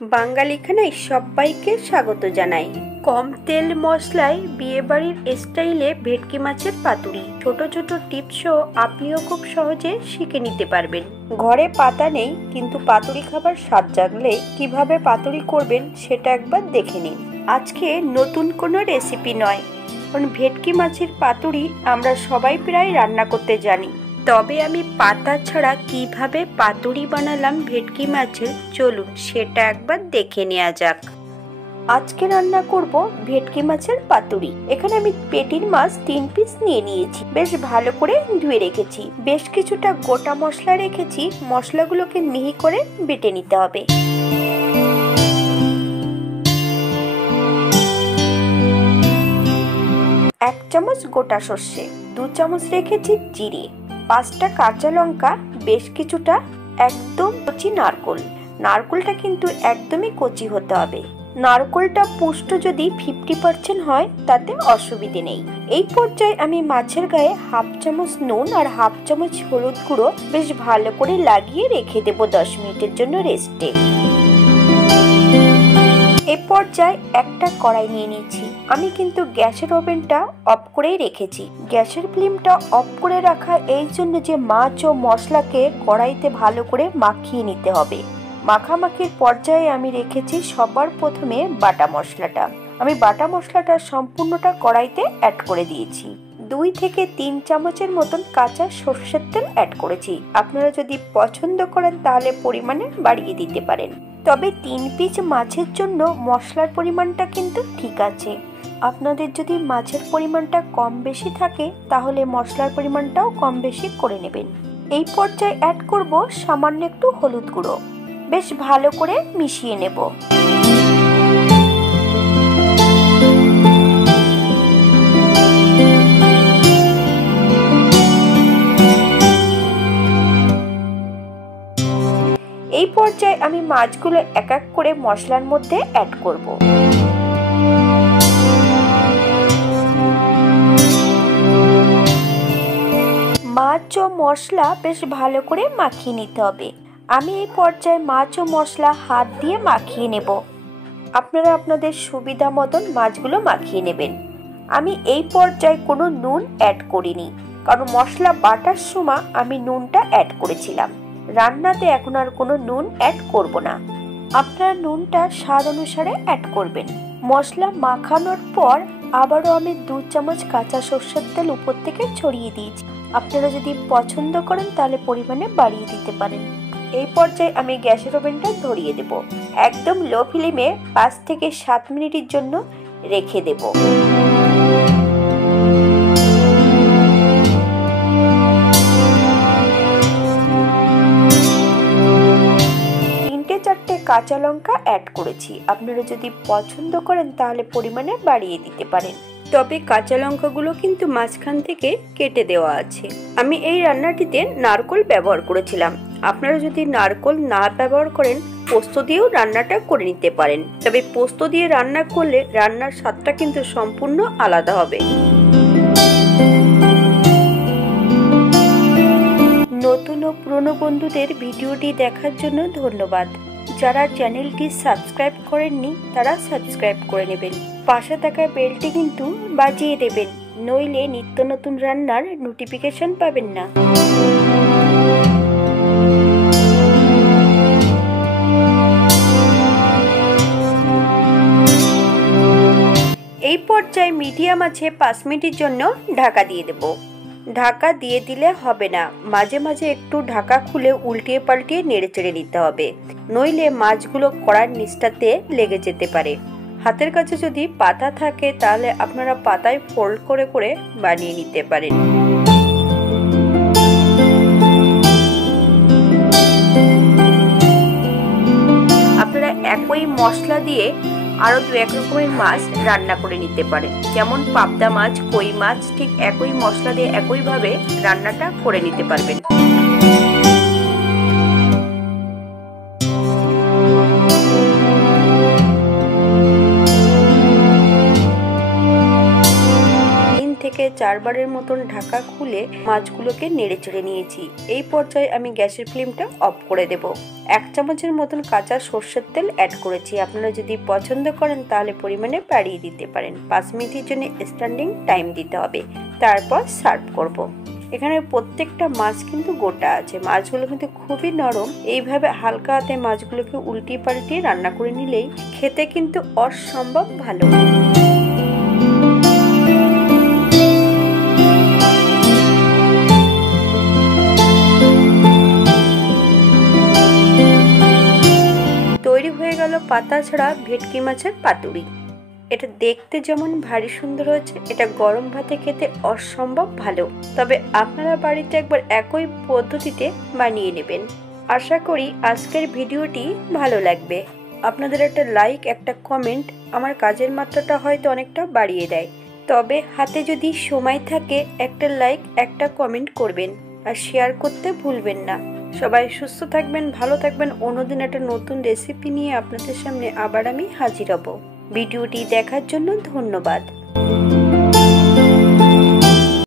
বাঙালিখানায় সবাইকে স্বাগত জানাই। কম তেল মশলায় বিয়েবাড়ির স্টাইলে ভেটকি মাছের পাতুরি। ছোট ছোট টিপসও আপনিও খুব সহজে শিখে নিতে পারবেন। ঘরে পাতা নেই কিন্তু পাতুরি খাবার স্বাদ জাগলে কিভাবে পাতুরি করবেন সেটা একবার দেখে নিন। আজকে নতুন কোনো রেসিপি নয়, কারণ ভেটকি মাছের পাতুরি আমরা সবাই প্রায় রান্না করতে জানি। তবে আমি পাতা ছাড়া কিভাবে পাতুরি বানালাম ভেটকি মাছের, চলুন সেটা একবার দেখে নেওয়া যাক। আজকে রান্না করব ভেটকি মাছের পাতুরি। এখানে আমি পেটির মাছ 3 পিস নিয়ে নিয়েছি, বেশ ভালো করে ধুয়ে রেখেছি। বেশ কিছুটা গোটা মশলা রেখেছি, মশলাগুলোকে মিহি করে বেটে নিতে হবে। 1 চামচ গোটা সর্ষে, 2 চামচ রেখেছি জিরে, 5টা কাঁচা লঙ্কা, বেশ কিছুটা একদম কচি নারকোল। নারকোলটা কিন্তু একদমই কচি হতে হবে। নারকোলটা পুষ্ট যদি 50% হয় তাতে অসুবিধে নেই। এই পর্যায়ে আমি মাছের গায়ে 1/2 চামচ নুন আর 1/2 চামচ হলুদ গুঁড়ো বেশ ভালো করে লাগিয়ে রেখে দেব 10 মিনিটের জন্য রেস্টে। এই পর্যায়ে একটা কড়াই নিয়ে নিয়েছি। আমি কিন্তু গ্যাসের ওভেনটা অফ করেই রেখেছি। গ্যাসের ফ্লেমটা অফ করে রাখা এই জন্য যে মাছ ও মশলাকে কড়াইতে ভালো করে মাখিয়ে নিতে হবে। মাখামাখির পর্যায়ে আমি রেখেছি সবার প্রথমে বাটা মশলাটা। আমি বাটা মশলাটা সম্পূর্ণটা কড়াইতে অ্যাড করে দিয়েছি। 2 থেকে 3 চামচের মতন কাঁচা সর্ষের তেল অ্যাড করেছি। আপনারা যদি পছন্দ করেন তাহলে পরিমাণে বাড়িয়ে দিতে পারেন। তবে 3 পিস মাছের জন্য মশলার পরিমাণটা কিন্তু ঠিক আছে। আপনাদের যদি মাছের পরিমাণটা কম বেশি থাকে তাহলে মশলার পরিমাণটাও কম বেশি করে নেবেন। এই পর্যায়ে অ্যাড করব সামান্য একটু হলুদ গুঁড়ো। বেশ ভালো করে মিশিয়ে নেব। এই পর্যায়ে আমি মাছগুলো এক এক করে মশলার মধ্যে অ্যাড করব। মাছ ও মশলা বেশ ভালো করে মাখিয়ে নিতে হবে। আমি এই পর্যায়ে মাছ ও মশলা হাত দিয়ে মাখিয়ে নেব। আপনারা আপনাদের সুবিধা মতন মাছগুলো মাখিয়ে নেবেন। আমি এই পর্যায়ে কোনো নুন অ্যাড করিনি, কারণ মশলা বাটার সময় আমি নুনটা অ্যাড করেছিলাম। রান্নাতে এখন আর কোনো নুন অ্যাড করব না। আপনারা নুনটা স্বাদ অনুসারে অ্যাড করবেন। মশলা মাখানোর পর আবারও আমি 2 চামচ কাঁচা সর্ষের তেল উপর থেকে ছড়িয়ে দিয়েছি। আপনারা যদি পছন্দ করেন তাহলে পরিমাণে বাড়িয়ে দিতে পারেন। এই পর্যায়ে আমি গ্যাসের ওভেনটা ধরিয়ে দেব। একদম লো ফ্লেমে 5 থেকে 7 মিনিটের জন্য রেখে দেব। 3-4টে কাঁচা লঙ্কা অ্যাড করেছি। আপনারা যদি পছন্দ করেন তাহলে পরিমাণে বাড়িয়ে দিতে পারেন। তবে কাঁচা লঙ্কাগুলো কিন্তু মাঝখান থেকে কেটে দেওয়া আছে। আমি এই রান্নাটিতে নারকোল ব্যবহার করেছিলাম। আপনারা যদি নারকোল না ব্যবহার করেন পোস্ত দিয়েও রান্নাটা করে নিতে পারেন। তবে পোস্ত দিয়ে রান্না করলে রান্নার স্বাদটা কিন্তু সম্পূর্ণ আলাদা হবে। নতুন ও পুরনো বন্ধুদের ভিডিওটি দেখার জন্য ধন্যবাদ। যারা চ্যানেলটি সাবস্ক্রাইব করেননি তারা সাবস্ক্রাইব করে নেবেন। পাশে থাকা বেলটি কিন্তু বাজিয়ে দেবেন, নইলে নিত্য নতুন রান্নার নোটিফিকেশন পাবেন না। এই পর্যায়ে মিডিয়াম আছে 5 মিনিটের জন্য ঢাকা দিয়ে দেব। ঢাকা দিয়ে দিলে হবে না, মাঝে মাঝে একটু ঢাকা খুলে উল্টিয়ে পাল্টিয়ে নেড়ে চেড়ে নিতে হবে, নইলে মাছগুলো কড়ার নিচটাতে লেগে যেতে পারে। হাতের কাছে যদি পাতা থাকে তাহলে আপনারা পাতায় ফোল্ড করে করে বানিয়ে নিতে পারেন। আপনারা একই মশলা দিয়ে আরো 2-1 রকমের মাছ রান্না করে নিতে পারেন। যেমন পাবদা মাছ, কই মাছ, ঠিক একই মশলা দিয়ে একইভাবে রান্নাটা করে নিতে পারবেন। থেকে 4বারের মতন ঢাকা খুলে মাছগুলোকে নেড়ে চেড়ে নিয়েছি। এই পর্যায়ে আমি গ্যাসের ফ্লেমটা অফ করে দেব। 1 চামচের মতন কাঁচা সর্ষের তেল অ্যাড করেছি। আপনারা যদি পছন্দ করেন তাহলে পরিমাণে বাড়িয়ে দিতে পারেন। 5 মিনিটের জন্য স্ট্যান্ডিং টাইম দিতে হবে, তারপর সার্ভ করব। এখানে প্রত্যেকটা মাছ কিন্তু গোটা আছে, মাছগুলো কিন্তু খুবই নরম। এইভাবে হালকা হাতে মাছগুলোকে উল্টিয়ে পাল্টিয়ে রান্না করে নিলেই খেতে কিন্তু অসম্ভব ভালো। তৈরি হয়ে গেল পাতা ছাড়া ভেটকি মাছের পাতুরি। এটা দেখতে যেমন ভারী সুন্দর হয়েছে, এটা গরম ভাতে খেতে অসম্ভব ভালো। তবে আপনারা বাড়িতে একবার একই পদ্ধতিতে বানিয়ে নেবেন। আশা করি আজকের ভিডিওটি ভালো লাগবে। আপনাদের একটা লাইক, একটা কমেন্ট আমার কাজের মাত্রাটা হয়তো অনেকটা বাড়িয়ে দেয়। তবে হাতে যদি সময় থাকে একটা লাইক, একটা কমেন্ট করবেন আর শেয়ার করতে ভুলবেন না। সবাই সুস্থ থাকবেন, ভালো থাকবেন। অন্যদিন একটা নতুন রেসিপি নিয়ে আপনাদের সামনে আবার আমি হাজির হব। ভিডিওটি দেখার জন্য ধন্যবাদ।